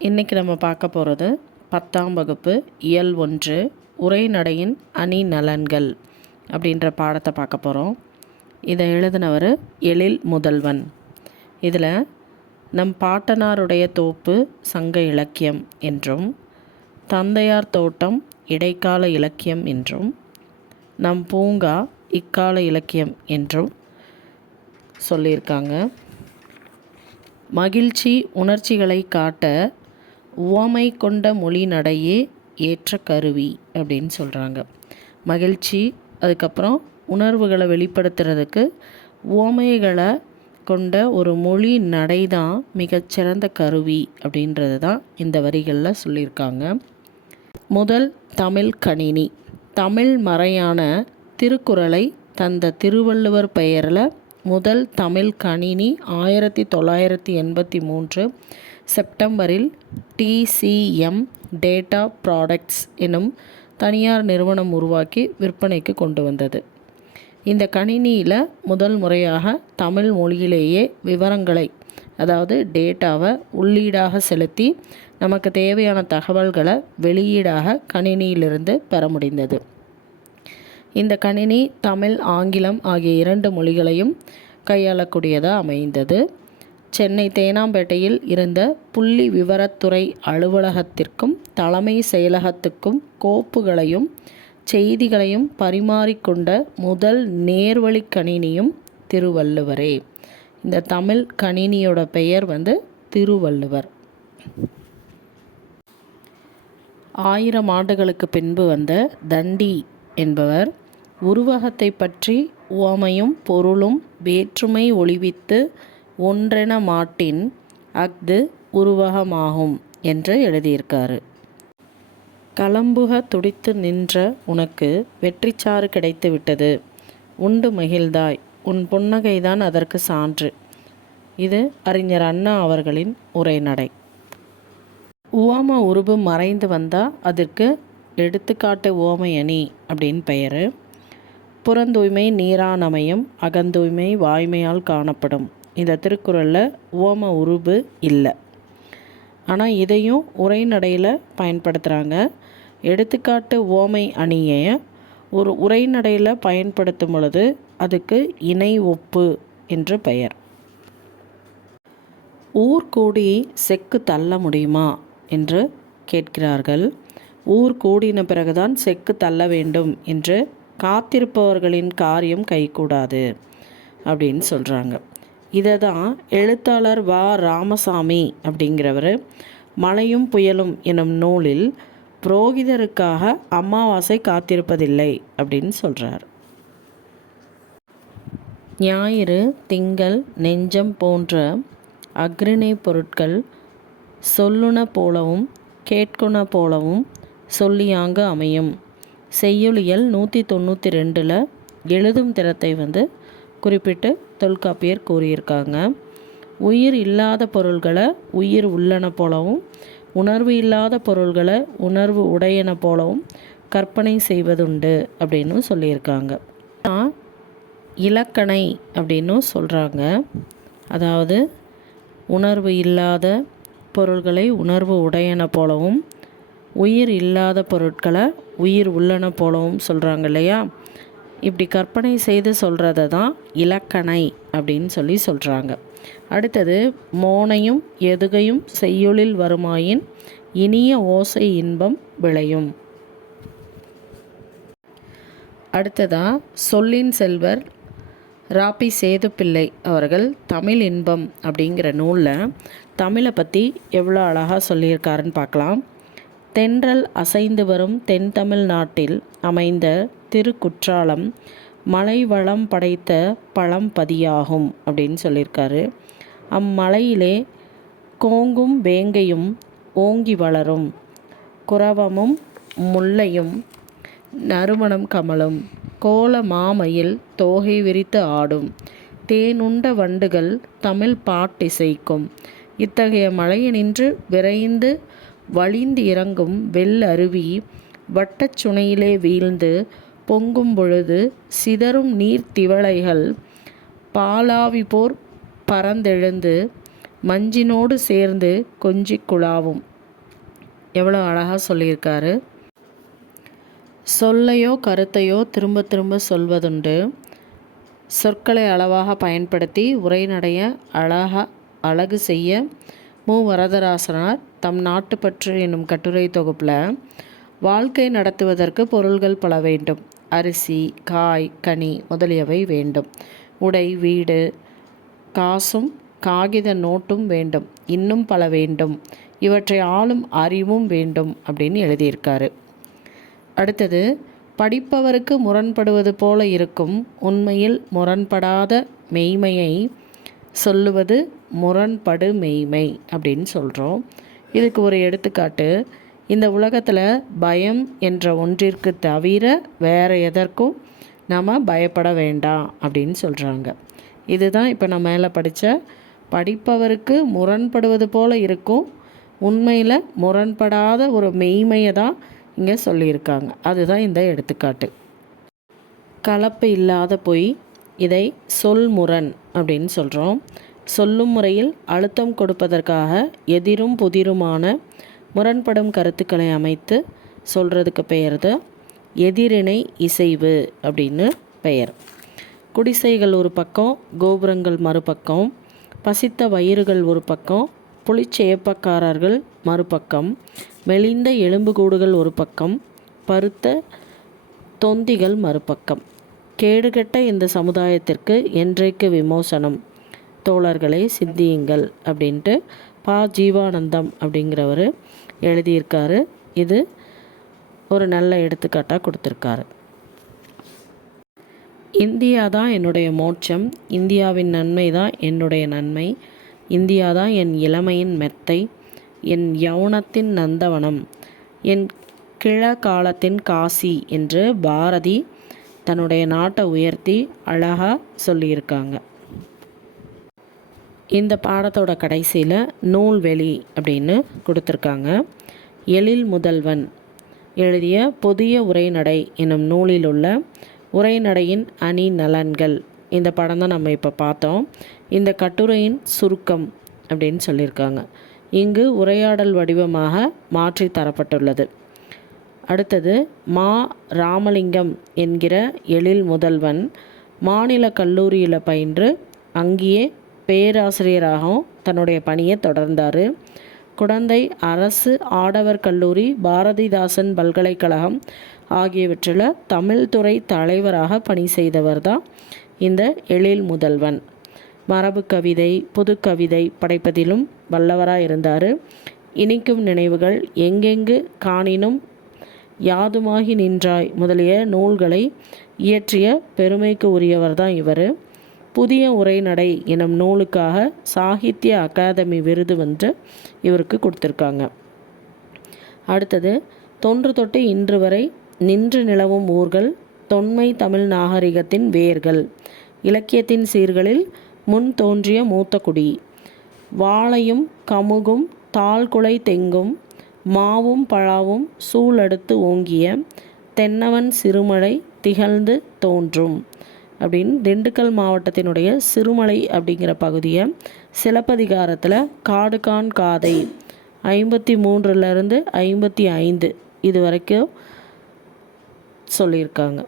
இன்றைக்கி நம்ம பார்க்க போகிறது 10ஆம் வகுப்பு இயல் 1 உரைநடையின் அணி நலன்கள் அப்படின்ற பாடத்தை பார்க்க போகிறோம். இதை எழுதினவர் எழில் முதல்வன். இதில் நம் பாட்டனாருடைய தோப்பு சங்க இலக்கியம் என்றும், தந்தையார் தோட்டம் இடைக்கால இலக்கியம் என்றும், நம் பூங்கா இக்கால இலக்கியம் என்றும் சொல்லியிருக்காங்க. மகிழ்ச்சி உணர்ச்சிகளை காட்ட உவமை கொண்ட மொழி நடையே ஏற்ற கருவி அப்படின்னு சொல்கிறாங்க. மகிழ்ச்சி, அதுக்கப்புறம் உணர்வுகளை வெளிப்படுத்துறதுக்கு உவமைகளை கொண்ட ஒரு மொழி நடை தான் மிகச்சிறந்த கருவி அப்படின்றது தான் இந்த வரிகளில் சொல்லியிருக்காங்க. முதல் தமிழ் கணினி. தமிழ் மறையான திருக்குறளை தந்த திருவள்ளுவர் பெயரில் முதல் தமிழ் கணினி 1983 செப்டம்பரில் TCM டேட்டா ப்ராடக்ட்ஸ் எனும் தனியார் நிறுவனம் உருவாக்கி விற்பனைக்கு கொண்டு வந்தது. இந்த கணினியில் முதல் முறையாக தமிழ் மொழியிலேயே விவரங்களை, அதாவது டேட்டாவை உள்ளீடாக செலுத்தி நமக்கு தேவையான தகவல்களை வெளியீடாக கணினியிலிருந்து பெற முடிந்தது. இந்த கணினி தமிழ், ஆங்கிலம் ஆகிய 2 மொழிகளையும் கையாளக்கூடியதாக அமைந்தது. சென்னை தேனாம்பேட்டையில் இருந்த புள்ளி விவரத்துறை அலுவலகத்திற்கும் தலைமை செயலகத்துக்கும் கோப்புகளையும் செய்திகளையும் பரிமாறிக்கொண்ட முதல் நேர்வழி கணினியும் திருவள்ளுவரே. இந்த தமிழ் கணினியோட பெயர் திருவள்ளுவர். 1000 ஆண்டுகளுக்கு பின்பு வந்த தண்டி என்பவர் உருவகத்தை பற்றி உவமையும் பொருளும் வேற்றுமை ஒழிவித்து ஒன்றென மாட்டின் அஃது உருவகமாகும் என்று எழுதியிருக்காரு. களம்புக துடித்து நின்ற உனக்கு வெற்றிச்சாறு கிடைத்து விட்டது, உண்டு மகிழ்ந்தாய், உன் புன்னகைதான் அதற்கு சான்று. இது அறிஞர் அண்ணா அவர்களின் உரைநடை. உவம உருபு மறைந்து வந்தால் அதற்கு எடுத்துக்காட்டு உவமை அணி அப்படின்னு பெயர். புறந்தூய்மை நீரானமையும் அகந்தூய்மை வாய்மையால் காணப்படும். இந்த திருக்குறளில் உவம உருபு இல்லை, ஆனால் இதையும் உரைநடையில் பயன்படுத்துகிறாங்க. எடுத்துக்காட்டு உவமை அணியை ஒரு உரைநடையில் பயன்படுத்தும் பொழுது அதுக்கு இணை ஒப்பு என்று பெயர். ஊர் கூடி செக்கு தள்ள முடியுமா என்று கேட்கிறார்கள். ஊர் கூடின பிறகுதான் செக்கு தள்ள வேண்டும் என்று காத்திருப்பவர்களின் காரியம் கைகூடாது அப்படின்னு சொல்கிறாங்க. இதை தான் எழுத்தாளர் வ. ராமசாமி அப்படிங்கிறவர் மழையும் புயலும் எனும் நூலில் புரோகிதருக்காக அமாவாசை காத்திருப்பதில்லை அப்படின்னு சொல்கிறார். ஞாயிறு, திங்கள், நெஞ்சம் போன்ற அக்ரிணை பொருட்கள் சொல்லுன போலவும் கேட்குன போலவும் சொல்லியாங்கு அமையும். செய்யுளியல் 192 எழுதும் திறத்தை குறிப்பிட்டு தொல்காப்பியர் கூறியிருக்காங்க. உயிர் இல்லாத பொருள்களை உயிர் உள்ளன போலவும், உணர்வு இல்லாத பொருள்களை உணர்வு உடையன போலவும் கற்பனை செய்வதுண்டு அப்படின்னு சொல்லியிருக்காங்க. இலக்கணை அப்படின்னு சொல்கிறாங்க. அதாவது உணர்வு இல்லாத பொருள்களை உணர்வு உடையன போலவும், உயிர் இல்லாத பொருட்களை உயிர் உள்ளன போலவும் சொல்கிறாங்க இல்லையா? இப்படி கற்பனை செய்து சொல்கிறத தான் இலக்கணை அப்படின்னு சொல்கிறாங்க. அடுத்தது மோனையும் எதுகையும் செய்யுளில் வருமாயின் இனிய ஓசை இன்பம் விளையும். அடுத்ததாக சொல்லின் செல்வர் ராபி சேதுப்பிள்ளை அவர்கள் தமிழ் இன்பம் அப்படிங்கிற நூலில் தமிழை பற்றி எவ்வளோ அழகாக சொல்லியிருக்காருன்னு பார்க்கலாம். தென்றல் அசைந்து வரும் தென் தமிழ் நாட்டில் அமைந்த திருக்குற்றாலம் மலை வளம் படைத்த பழம்பதியாகும் அப்படின்னு சொல்லியிருக்காரு. அம்மலையிலே கோங்கும் வேங்கையும் ஓங்கி வளரும், குரவமும் முல்லையும் நறுமணம் கமலும், கோல மாமயில் தோகை விரித்து ஆடும், தேனுண்ட வண்டுகள் தமிழ் பாட்டிசைக்கும். இத்தகைய மலையினின்று விரைந்து வழிந்து இறங்கும் வெள்ளருவி வட்டச் சுனையிலே வீழ்ந்து பொங்கும் பொழுது சிதறும் நீர்த்திவளைகள் பாலாவி போர் பறந்தெழுந்து மஞ்சினோடு சேர்ந்து கொஞ்சி குழாவும் எவ்வளோ அழகாக சொல்லியிருக்காரு. சொல்லையோ கருத்தையோ திரும்ப திரும்ப சொல்வதுண்டு. சொற்களை அளவாக பயன்படுத்தி உரைநடைய அழகு செய்ய மு. வரதராசனார் தம் நாட்டுப்பற்று என்னும் கட்டுரை தொகுப்பில் வாழ்க்கை நடத்துவதற்கு பொருள்கள் பல வேண்டும். அரிசி, காய், கனி முதலியவை வேண்டும். உடை, வீடு, காசும் காகித நோட்டும் வேண்டும். இன்னும் பல வேண்டும். இவற்றை ஆளும் அறிவும் வேண்டும் அப்படின்னு எழுதியிருக்காரு. அடுத்தது, படிப்பவருக்கு முரண்படுவது போல இருக்கும் உண்மையில் முரண்படாத மெய்மையை சொல்லுவது முரண்படு மெய்மை அப்படின்னு சொல்கிறோம். இதுக்கு ஒரு எடுத்துக்காட்டு, இந்த உலகத்தில் பயம் என்ற ஒன்றிற்கு தவிர வேறு எதற்கும் நம்ம பயப்பட வேண்டாம் அப்படின்னு சொல்கிறாங்க. இதுதான் இப்போ நான் மேலே படித்த படிப்பவருக்கு முரண்படுவது போல இருக்கும் உண்மையில் முரண்படாத ஒரு மெய்மையை தான் இங்கே சொல்லியிருக்காங்க. அதுதான் இந்த எடுத்துக்காட்டு. கலப்பு இல்லாத பொய், இதை சொல்முரண் அப்படின்னு சொல்கிறோம். சொல்லும் முறையில் அழுத்தம் கொடுப்பதற்காக எதிரும் புதிருமான முரண்படும் கருத்துக்களை அமைத்து சொல்கிறதுக்கு பெயர் தான் எதிரிணை இசைவு அப்படின்னு பெயர். குடிசைகள் ஒரு பக்கம், கோபுரங்கள் மறுபக்கம், பசித்த வயிறுகள் ஒரு பக்கம், புலிச்சேப்பக்காரர்கள் மறுபக்கம், மெலிந்த எலும்புக்கூடுகள் ஒரு பக்கம், பருத்த தொந்திகள் மறுபக்கம். கேடுகெட்ட இந்த சமுதாயத்திற்கு என்றைக்கு விமோசனம்? தோழர்களே சிந்தியுங்கள் அப்படின்ட்டு பா. ஜீவானந்தம் அப்படிங்கிறவர் எழுதியிருக்காரு. இது ஒரு நல்ல எடுத்துக்காட்டாக கொடுத்துருக்காரு. இந்தியா தான் என்னுடைய மோட்சம், இந்தியாவின் நன்மை தான் என்னுடைய நன்மை, இந்தியா தான் என் இளமையின் மெத்தை, என் யௌவனத்தின் நந்தவனம், என் கிழக்காலத்தின் காசி என்று பாரதி தன்னுடைய நாட்டை உயர்த்தி அழகாக சொல்லியிருக்காங்க. இந்த பாடத்தோட கடைசியில் நூல்வெளி அப்படின்னு கொடுத்துருக்காங்க. எழில் முதல்வன் எழுதிய புதிய உரைநடை என்னும் நூலில் உள்ள உரைநடையின் அணி நலன்கள், இந்த படம் தான் நம்ம இப்போ பார்த்தோம். இந்த கட்டுரையின் சுருக்கம் அப்படின்னு சொல்லியிருக்காங்க. இங்கு உரையாடல் வடிவமாக மாற்றி தரப்பட்டுள்ளது. அடுத்தது, மா. ராமலிங்கம் என்கிற எழில் முதல்வன் மாநில கல்லூரியில் பயின்று அங்கேயே பேராசிரியராகவும் தன்னுடைய பணியை தொடர்ந்தார். குடந்தை அரசு ஆடவர் கல்லூரி, பாரதிதாசன் பல்கலைக்கழகம் ஆகியவற்றில் தமிழ் துறை தலைவராக பணி செய்தவர் தான் இந்த எழில் முதல்வன். மரபு கவிதை, புது கவிதை படைப்பதிலும் வல்லவராக இருந்தார். இனிக்கும் நினைவுகள், எங்கெங்கு காணினும், யாதுமாகி நின்றாய் முதலிய நூல்களை இயற்றிய பெருமைக்கு உரியவர் தான் இவர். புதிய உரைநடை எனும் நூலுக்காக சாகித்ய அகாதமி விருது வந்து இவருக்கு கொடுத்துருக்காங்க. அடுத்தது, தொன்று தொட்டு இன்று வரை நின்று நிலவும் ஊர்கள், தொன்மை தமிழ் நாகரிகத்தின் வேர்கள், இலக்கியத்தின் சீர்களில் முன் தோன்றிய மூத்த குடி, வாழையும் கமுகும் தாழ்குலை தெங்கும் மாவும் பழாவும் சூழடுத்து ஓங்கிய தென்னவன் சிறுமலை திகழ்ந்து தோன்றும் அப்படின்னு திண்டுக்கல் மாவட்டத்தினுடைய சிறுமலை அப்படிங்கிற பகுதியை சிலப்பதிகாரத்தில் காடுகான் காதை 53 55 இது வரைக்கும் சொல்லியிருக்காங்க.